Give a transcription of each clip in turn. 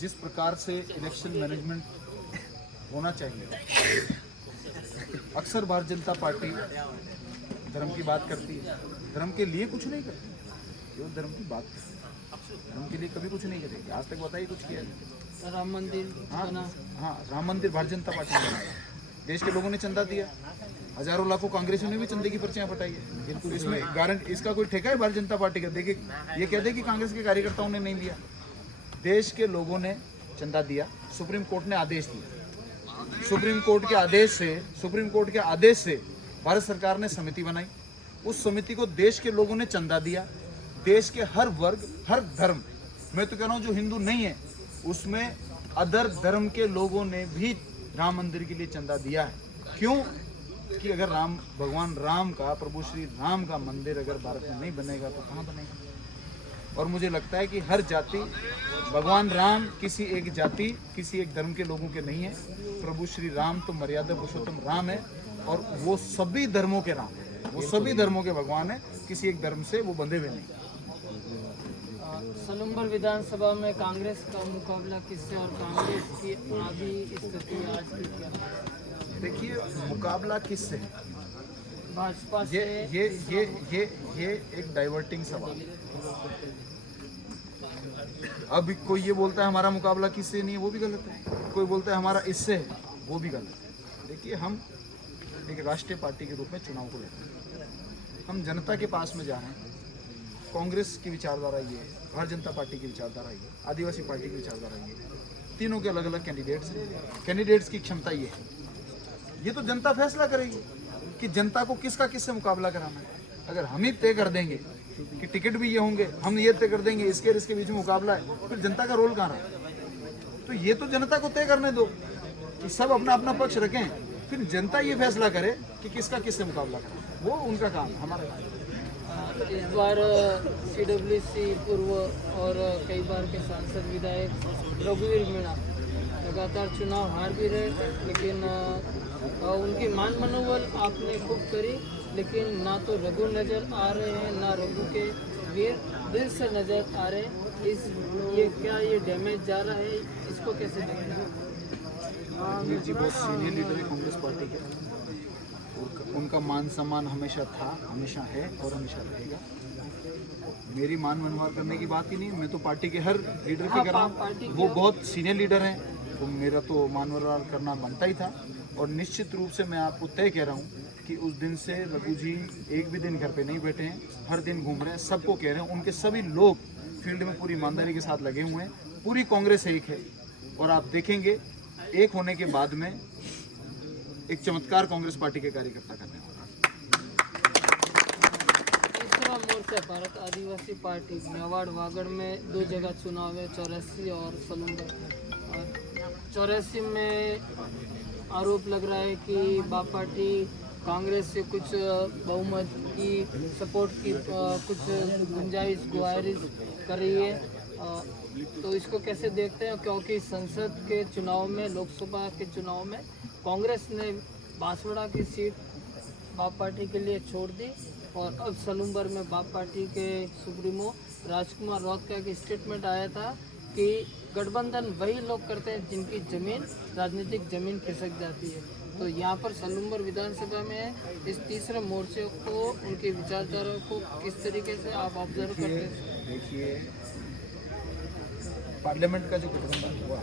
जिस प्रकार से इलेक्शन मैनेजमेंट होना चाहिए, अक्सर भारतीय जनता पार्टी धर्म की बात करती है, धर्म के लिए कुछ नहीं करती, केवल धर्म की बात करती है, धर्म के लिए कभी कुछ नहीं करेगी। आज तक बताइए कुछ किया है? राम मंदिर बना। हाँ, राम मंदिर भारतीय जनता पार्टी ने बनाया। देश के लोगों ने चंदा दिया, हजारों लाखों कांग्रेसियों ने भी चंदे की पर्चियां फटाई है। इसमें गारंटी इसका कोई ठेका है भारतीय जनता पार्टी का? देखिए, ये कहते कि कांग्रेस के कार्यकर्ताओं ने नहीं दिया। देश के लोगों ने चंदा दिया, सुप्रीम कोर्ट ने आदेश दिया, सुप्रीम कोर्ट के आदेश से भारत सरकार ने समिति बनाई। उस समिति को देश के लोगों ने चंदा दिया। देश के हर वर्ग, हर धर्म, मैं तो कह रहा हूँ जो हिंदू नहीं है उसमें अदर धर्म के लोगों ने भी राम मंदिर के लिए चंदा दिया है। क्यों? कि अगर भगवान राम का, प्रभु श्री राम का मंदिर अगर भारत में नहीं बनेगा तो कहाँ बनेगा? और मुझे लगता है कि हर जाति, भगवान राम किसी एक जाति, किसी एक धर्म के लोगों के नहीं है। प्रभु श्री राम तो मर्यादा पुरुषोत्तम राम है और वो सभी धर्मों के राम है, वो सभी धर्मों के भगवान है, किसी एक धर्म से वो बंधे हुए नहीं। सलूम्बर विधानसभा में कांग्रेस का मुकाबला किससे और कांग्रेस की अभी स्थिति आज की क्या? देखिए, मुकाबला किससे है? भाजपा से। ये एक डाइवर्टिंग सवाल है। अब कोई ये बोलता है हमारा मुकाबला किससे नहीं है, वो भी गलत है। कोई बोलता है हमारा इससे है, वो भी गलत है। देखिए, हम एक राष्ट्रीय पार्टी के रूप में चुनाव को लड़ रहे हैं। हम जनता के पास में जा रहे हैं। कांग्रेस की विचारधारा ये है, भारतीय जनता पार्टी की विचारधारा ये, आदिवासी पार्टी की विचारधारा ये, तीनों के अलग अलग कैंडिडेट्स हैं। कैंडिडेट्स की क्षमता ये है, ये तो जनता फैसला करेगी कि जनता को किसका किससे मुकाबला कराना है। अगर हम ही तय कर देंगे कि टिकट भी ये होंगे, हम ये तय कर देंगे इसके और इसके बीच में मुकाबला है, फिर जनता का रोल कहाँ रहा? तो ये तो जनता को तय करने दो कि सब अपना अपना पक्ष रखें, फिर जनता ये फैसला करे कि किसका किससे मुकाबला करें। वो उनका काम, हमारा काम। इस बार CWC पूर्व और कई बार के सांसद विधायक रघुवीर मीणा लगातार चुनाव हार भी रहे, लेकिन उनकी मान मनोबल आपने खूब करी, लेकिन ना तो रघु नज़र आ रहे हैं, ना रघु के वीर दिल से नज़र आ रहे हैं। ये डैमेज जा रहा है, इसको कैसे देखते हैं? वीर जी बहुत सीनियर लीडर है कांग्रेस पार्टी के, उनका मान सम्मान हमेशा था, हमेशा है और हमेशा रहेगा। मेरी मान मनवार करने की बात ही नहीं, मैं तो पार्टी के हर लीडर की कर रहा हूँ। वो बहुत सीनियर लीडर हैं, तो मेरा तो मान मनवार करना बनता ही था। और निश्चित रूप से मैं आपको तय कह रहा हूँ कि उस दिन से रघु जी एक भी दिन घर पे नहीं बैठे हैं, हर दिन घूम रहे हैं, सबको कह रहे हैं। उनके सभी लोग फील्ड में पूरी ईमानदारी के साथ लगे हुए हैं। पूरी कांग्रेस एक है और आप देखेंगे एक होने के बाद में एक चमत्कार कांग्रेस पार्टी के कार्यकर्ता करने वाला। तीसरा मोर्चा भारत आदिवासी पार्टी मेवाड़ वागड़ में 2 जगह चुनाव है, 84 और सलूम्बर। 84 में आरोप लग रहा है कि बाप पार्टी कांग्रेस से कुछ बहुमत की सपोर्ट की कुछ गुंजाइश गुहारिश कर रही है, तो इसको कैसे देखते हैं? क्योंकि संसद के चुनाव में, लोकसभा के चुनाव में कांग्रेस ने बांसवाड़ा की सीट बाप पार्टी के लिए छोड़ दी और अब सलूम्बर में बाप पार्टी के सुप्रीमो राजकुमार रौत का एक स्टेटमेंट आया था कि गठबंधन वही लोग करते हैं जिनकी ज़मीन, राजनीतिक ज़मीन खिसक जाती है। तो यहाँ पर सलूम्बर विधानसभा में इस तीसरे मोर्चे को, उनकी विचारधारा को किस तरीके से आप ऑब्जर्व करते हैं? देखिए, पार्लियामेंट का जो गठबंधन हुआ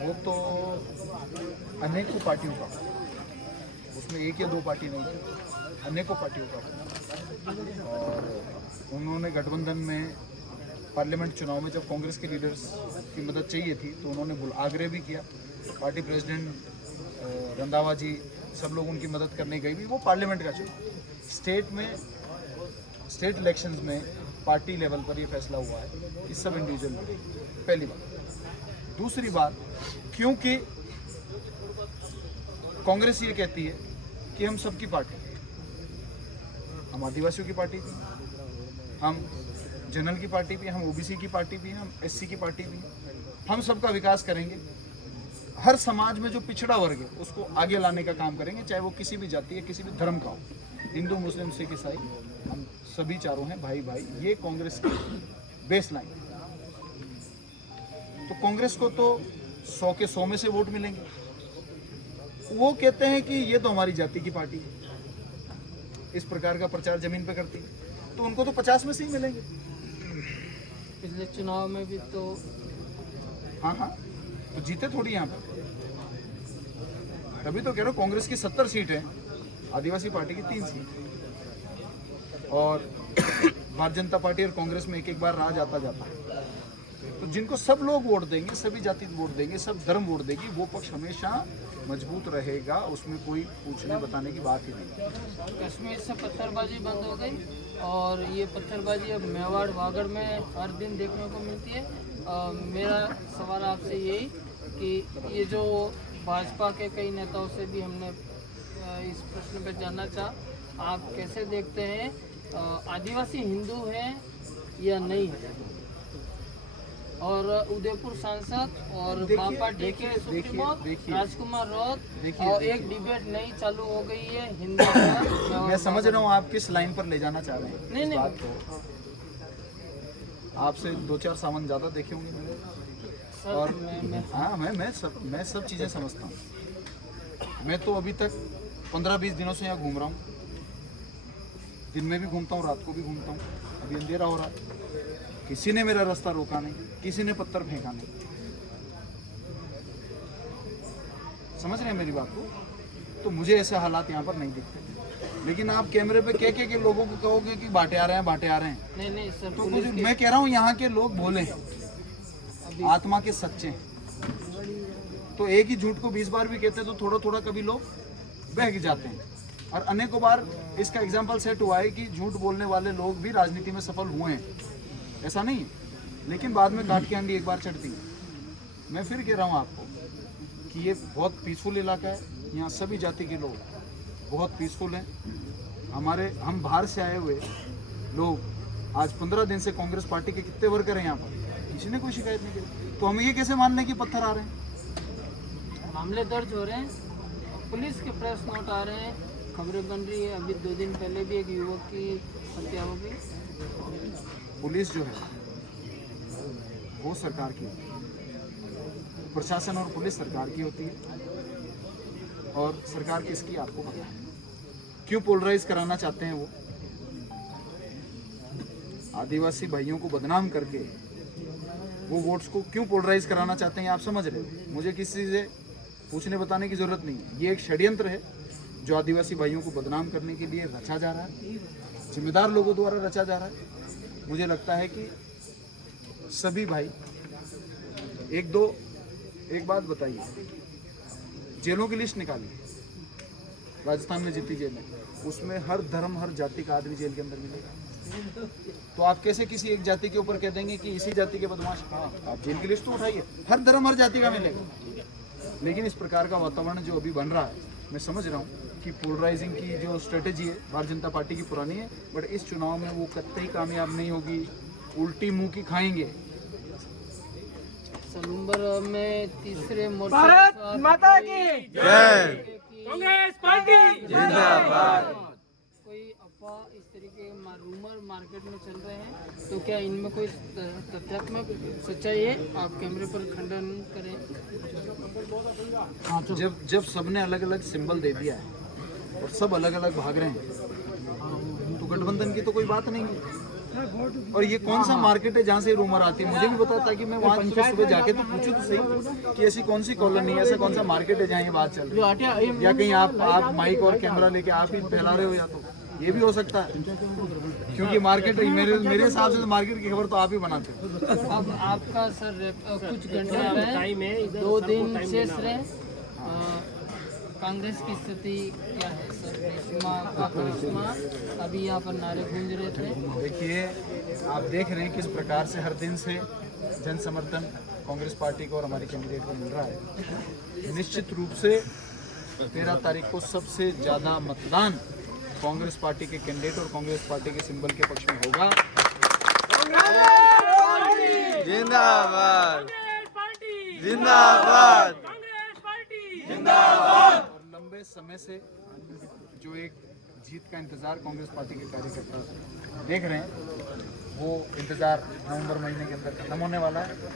वो तो अनेकों पार्टियों का, उसमें एक या 2 पार्टी नहीं थी, अनेकों पार्टियों का। और उन्होंने गठबंधन में पार्लियामेंट चुनाव में जब कांग्रेस के लीडर्स की मदद चाहिए थी तो उन्होंने आग्रह भी किया। पार्टी प्रेसिडेंट रंधावा जी, सब लोग उनकी मदद करने गए भी। वो पार्लियामेंट का चुनाव, स्टेट इलेक्शंस में पार्टी लेवल पर ये फैसला हुआ है कि सब इंडिविजुअल लड़े, पहली बात। दूसरी बात, क्योंकि कांग्रेस ये कहती है कि हम सबकी पार्टी, हम आदिवासियों की पार्टी भी, हम जनरल की पार्टी भी, हम ओबीसी की पार्टी भी, हम एससी की पार्टी भी, हम सबका विकास करेंगे। हर समाज में जो पिछड़ा वर्ग है उसको आगे लाने का काम करेंगे, चाहे वो किसी भी जाति या किसी भी धर्म का हो, हिंदू मुस्लिम सिख ईसाई, हम सभी चारों हैं भाई भाई। ये कांग्रेस की बेस लाइन। तो कांग्रेस को तो 100 के 100 में से वोट मिलेंगे। वो कहते हैं कि ये तो हमारी जाति की पार्टी है, इस प्रकार का प्रचार जमीन पे करती है, तो उनको तो 50 में से ही मिलेंगे। पिछले चुनाव में भी तो हाँ, तो जीते थोड़ी यहाँ पर। तभी तो कह रहा हूँ कांग्रेस की 70 सीट है, आदिवासी पार्टी की 3 सीट, और भारतीय जनता पार्टी और कांग्रेस में एक बार राज आता जाता है। तो जिनको सब लोग वोट देंगे, सभी जाति वोट देंगे, सब धर्म वोट देगी, वो पक्ष हमेशा मजबूत रहेगा, उसमें कोई पूछने बताने की बात ही नहीं। कश्मीर से पत्थरबाजी बंद हो गई और ये पत्थरबाजी अब मेवाड़ वागड़ में हर दिन देखने को मिलती है। मेरा सवाल आपसे यही कि ये जो भाजपा के कई नेताओं से भी हमने इस प्रश्न पर जानना चाहा, आप कैसे देखते हैं आदिवासी हिंदू हैं या नहीं है? और उदयपुर सांसद और पार्टी के सुप्रीमो राजकुमार रौत और एक डिबेट नई चालू हो गई है हिंदू और मैं समझ रहा हूँ आप किस लाइन पर ले जाना चाह रहे हैं। नहीं बात को आपसे 2-4 सामान ज़्यादा देखे होंगे मैंने, और हाँ मैं सब चीज़ें समझता हूँ। मैं तो अभी तक 15-20 दिनों से यहाँ घूम रहा हूँ, दिन में भी घूमता हूँ, रात को भी घूमता हूँ। अभी अंधेरा हो रहा है, किसी ने मेरा रास्ता रोका नहीं, किसी ने पत्थर फेंका नहीं। समझ रहे हैं मेरी बात को? तो मुझे ऐसे हालात यहाँ पर नहीं दिखते। लेकिन आप कैमरे पे कह के लोगों को कहोगे कि बांटे आ रहे हैं। नहीं सर, तो मैं कह रहा हूँ यहाँ के लोग भोले हैं, आत्मा के सच्चे हैं। तो एक ही झूठ को 20 बार भी कहते हैं तो थोड़ा कभी लोग बहक जाते हैं। और अनेकों बार इसका एग्जाम्पल सेट हुआ है कि झूठ बोलने वाले लोग भी राजनीति में सफल हुए हैं, ऐसा नहीं है। लेकिन बाद में काट की आंधी एक बार चढ़ती है। मैं फिर कह रहा हूँ आपको कि ये बहुत पीसफुल इलाका है, यहाँ सभी जाति के लोग बहुत पीसफुल हैं। हम बाहर से आए हुए लोग आज 15 दिन से कांग्रेस पार्टी के कितने वर्कर हैं यहाँ पर, किसी ने कोई शिकायत नहीं की। तो हम ये कैसे मान लें कि पत्थर आ रहे हैं? मामले दर्ज हो रहे हैं, पुलिस के प्रेस नोट आ रहे हैं, खबरें बन रही है। अभी 2 दिन पहले भी एक युवक की हत्या हो गई। पुलिस जो है वो सरकार की होती है, प्रशासन और पुलिस सरकार की होती है। और सरकार किसकी आपको पता है। क्यों पोलराइज कराना चाहते हैं वो? आदिवासी भाइयों को बदनाम करके वो वोट्स को क्यों पोलराइज कराना चाहते हैं आप समझ रहे हो? मुझे किसी से पूछने बताने की जरूरत नहीं है। ये एक षड्यंत्र है जो आदिवासी भाइयों को बदनाम करने के लिए रचा जा रहा है, जिम्मेदार लोगों द्वारा रचा जा रहा है। मुझे लगता है कि सभी भाई एक बात बताइए, जेलों की लिस्ट निकालिए, राजस्थान में जितनी जेल है उसमें हर धर्म हर जाति का आदमी जेल के अंदर मिलेगा। तो आप कैसे किसी एक जाति के ऊपर कह देंगे कि इसी जाति के बदमाश? हाँ, आप जेल की लिस्ट तो उठाइए, हर धर्म हर जाति का मिलेगा। लेकिन इस प्रकार का वातावरण जो अभी बन रहा है, मैं समझ रहा हूँ कि पोलराइजिंग की जो स्ट्रेटेजी है भारतीय जनता पार्टी की पुरानी है, बट इस चुनाव में वो कतई कामयाब नहीं होगी, उल्टी मुंह की खाएंगे। सलूम्बर में तीसरे मोर्चे भारत माता की जय, कांग्रेस पार्टी जिंदाबाद। कोई अफवाह इस तरीके के रूमर मार्केट में चल रहे हैं, तो क्या इनमें कोई तथ्यात्मक सच्चाई है? आप कैमरे पर खंडन करें। हाँ, जब सबने अलग अलग सिंबल दे दिया है और सब अलग अलग भाग रहे हैं, तो गठबंधन की तो कोई बात नहीं है। और ये कौन सा मार्केट है जहाँ से रूमर आती है? मुझे भी पता था कि मैं वहाँ सुबह जाके तो पूछूं तो सही कि ऐसी कौन सी कॉलोनी है, ऐसा कौन सा मार्केट है जहाँ ये बात चल रही है, या कहीं आप माइक और कैमरा लेके आप ही फैला रहे हो, या तो ये भी हो सकता है। क्योंकि मार्केट मेरे हिसाब से तो मार्केट की खबर तो आप ही बनाते हो। अब आपका सर कुछ घंटे टाइम है, 2 दिन शेष रहे, कांग्रेस की स्थिति क्या है सर? करिश्मा अभी यहाँ पर नारे गूंज रहे थे। देखिए, आप देख रहे हैं किस प्रकार से हर दिन से जन समर्थन कांग्रेस पार्टी को और हमारी कैंडिडेट को मिल रहा है। निश्चित रूप से 13 तारीख को सबसे ज़्यादा मतदान कांग्रेस पार्टी के कैंडिडेट और कांग्रेस पार्टी के सिंबल के पक्ष में होगा। जिंदाबाद, जिंदाबाद, जिंदाबाद। और लंबे समय से जो एक जीत का इंतजार कांग्रेस पार्टी के कार्यकर्ता देख रहे हैं, वो इंतजार नवंबर महीने के अंदर खत्म होने वाला है।